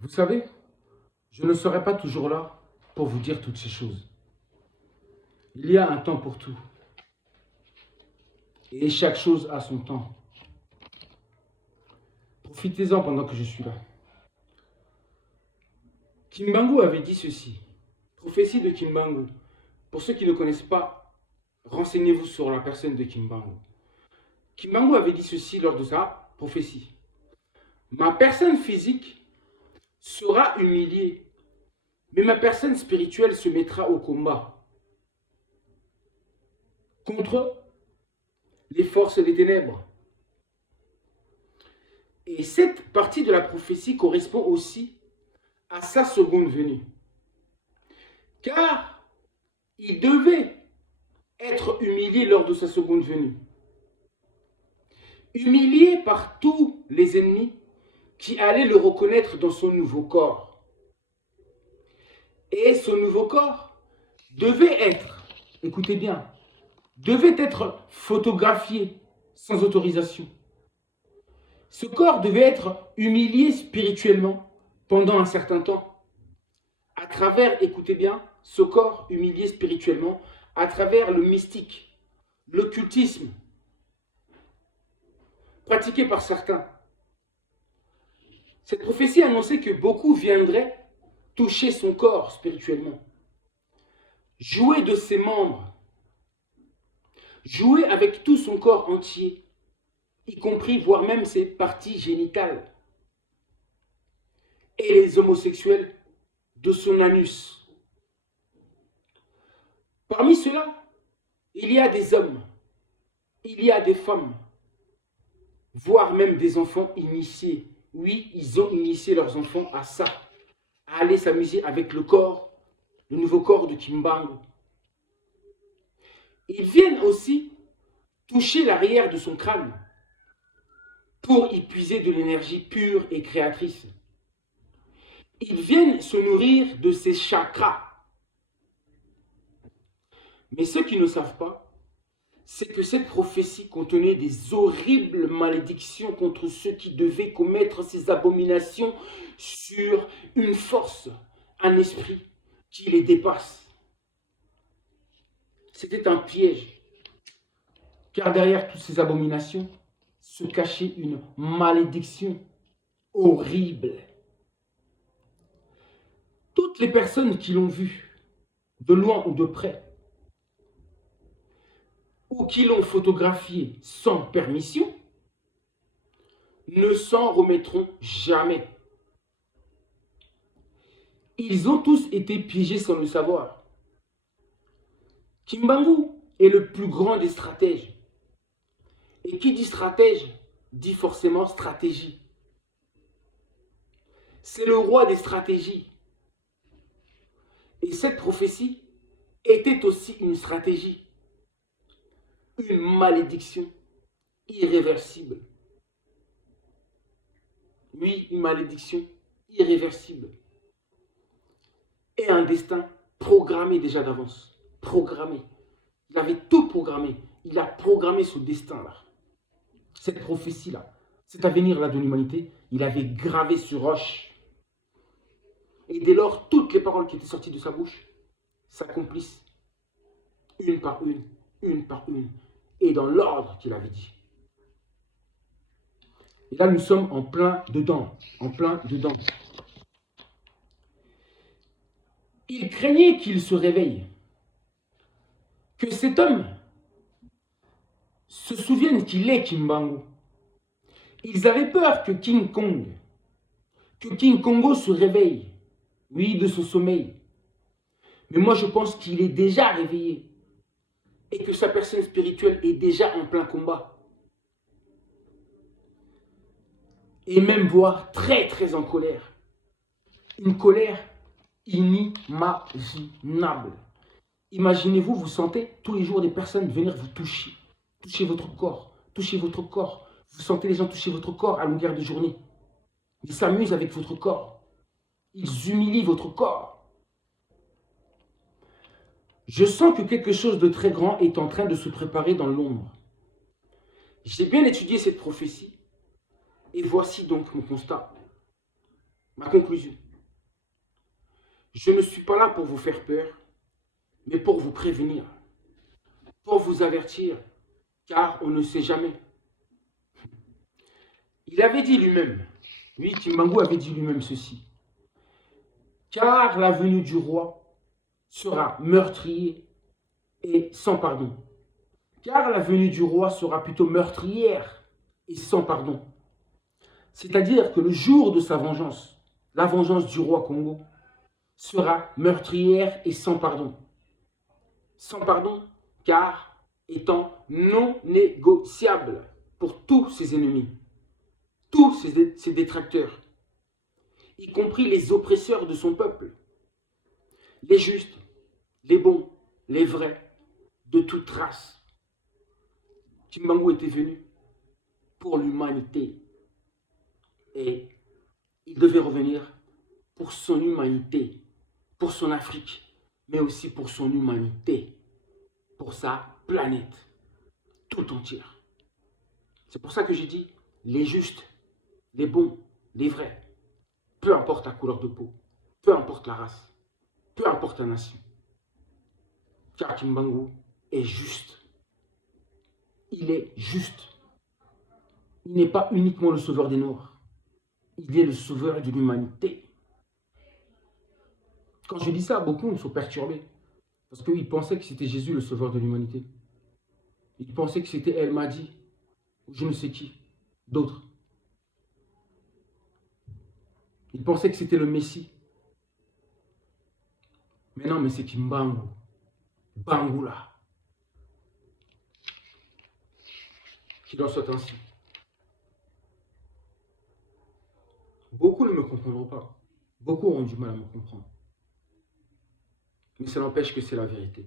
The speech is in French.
Vous savez, je ne serai pas toujours là pour vous dire toutes ces choses. Il y a un temps pour tout. Et chaque chose a son temps. Profitez-en pendant que je suis là. Kimbangu avait dit ceci. Prophétie de Kimbangu. Pour ceux qui ne connaissent pas, renseignez-vous sur la personne de Kimbangu. Kimbangu avait dit ceci lors de sa prophétie. Ma personne physique sera humiliée, mais ma personne spirituelle se mettra au combat contre les forces des ténèbres. Et cette partie de la prophétie correspond aussi à sa seconde venue. Car il devait être humilié lors de sa seconde venue. Humilié par tous les ennemis qui allaient le reconnaître dans son nouveau corps. Et ce nouveau corps devait être, écoutez bien, devait être photographié sans autorisation. Ce corps devait être humilié spirituellement pendant un certain temps. À travers, écoutez bien, ce corps humilié spirituellement, à travers le mystique, l'occultisme, pratiqué par certains. Cette prophétie annonçait que beaucoup viendraient toucher son corps spirituellement, jouer de ses membres, jouer avec tout son corps entier, y compris voire même ses parties génitales, et les homosexuels de son anus. Parmi ceux-là, il y a des hommes, il y a des femmes, voire même des enfants initiés. Oui, ils ont initié leurs enfants à ça, à aller s'amuser avec le corps, le nouveau corps de Kimbangu. Ils viennent aussi toucher l'arrière de son crâne pour y puiser de l'énergie pure et créatrice. Ils viennent se nourrir de ses chakras. Mais ceux qui ne savent pas, c'est que cette prophétie contenait des horribles malédictions contre ceux qui devaient commettre ces abominations sur une force, un esprit qui les dépasse. C'était un piège, car derrière toutes ces abominations se cachait une malédiction horrible. Toutes les personnes qui l'ont vu, de loin ou de près, ou qui l'ont photographié sans permission, ne s'en remettront jamais. Ils ont tous été piégés sans le savoir. Kimbangu est le plus grand des stratèges. Et qui dit stratège, dit forcément stratégie. C'est le roi des stratégies. Et cette prophétie était aussi une stratégie. Une malédiction irréversible. Oui, une malédiction irréversible. Et un destin programmé déjà d'avance. Programmé. Il avait tout programmé. Il a programmé ce destin-là. Cette prophétie-là. Cet avenir-là de l'humanité, il avait gravé sur roche. Et dès lors, toutes les paroles qui étaient sorties de sa bouche s'accomplissent. Une par une, une par une. Et dans l'ordre qu'il avait dit. Et là, nous sommes en plein dedans. En plein dedans. Il craignait qu'il se réveille. Que cet homme se souvienne qu'il est Kimbangu. Ils avaient peur que King Kong, que King Kongo se réveille, oui, de son sommeil. Mais moi, je pense qu'il est déjà réveillé et que sa personne spirituelle est déjà en plein combat. Et même voire très, très en colère. Une colère inimaginable. Imaginez-vous, vous sentez tous les jours des personnes venir vous toucher. Toucher votre corps, toucher votre corps. Vous sentez les gens toucher votre corps à longueur de journée. Ils s'amusent avec votre corps. Ils humilient votre corps. Je sens que quelque chose de très grand est en train de se préparer dans l'ombre. J'ai bien étudié cette prophétie et voici donc mon constat. Ma conclusion. Je ne suis pas là pour vous faire peur, mais pour vous prévenir, pour vous avertir, car on ne sait jamais. Il avait dit lui-même, lui, Kimbangu avait dit lui-même ceci, car la venue du roi sera meurtrier et sans pardon. Car la venue du roi sera plutôt meurtrière et sans pardon. C'est-à-dire que le jour de sa vengeance, la vengeance du roi Congo, sera meurtrière et sans pardon. Sans pardon, car étant non négociable pour tous ses ennemis, tous ses détracteurs, y compris les oppresseurs de son peuple, les justes, les bons, les vrais, de toute race. Kimbangu était venu pour l'humanité et il devait revenir pour son humanité, pour son Afrique, mais aussi pour son humanité, pour sa planète tout entière. C'est pour ça que j'ai dit les justes, les bons, les vrais, peu importe la couleur de peau, peu importe la race, peu importe la nation. Car Kimbangu est juste. Il est juste. Il n'est pas uniquement le sauveur des Noirs. Il est le sauveur de l'humanité. Quand je dis ça, beaucoup sont perturbés. Parce qu'ils pensaient que c'était Jésus le sauveur de l'humanité. Ils pensaient que c'était El Mahdi, ou je ne sais qui, d'autres. Ils pensaient que c'était le Messie. Mais non, mais c'est Kimbangu. Bangula. Qu'il en soit ainsi. Beaucoup ne me comprendront pas. Beaucoup auront du mal à me comprendre. Mais ça n'empêche que c'est la vérité.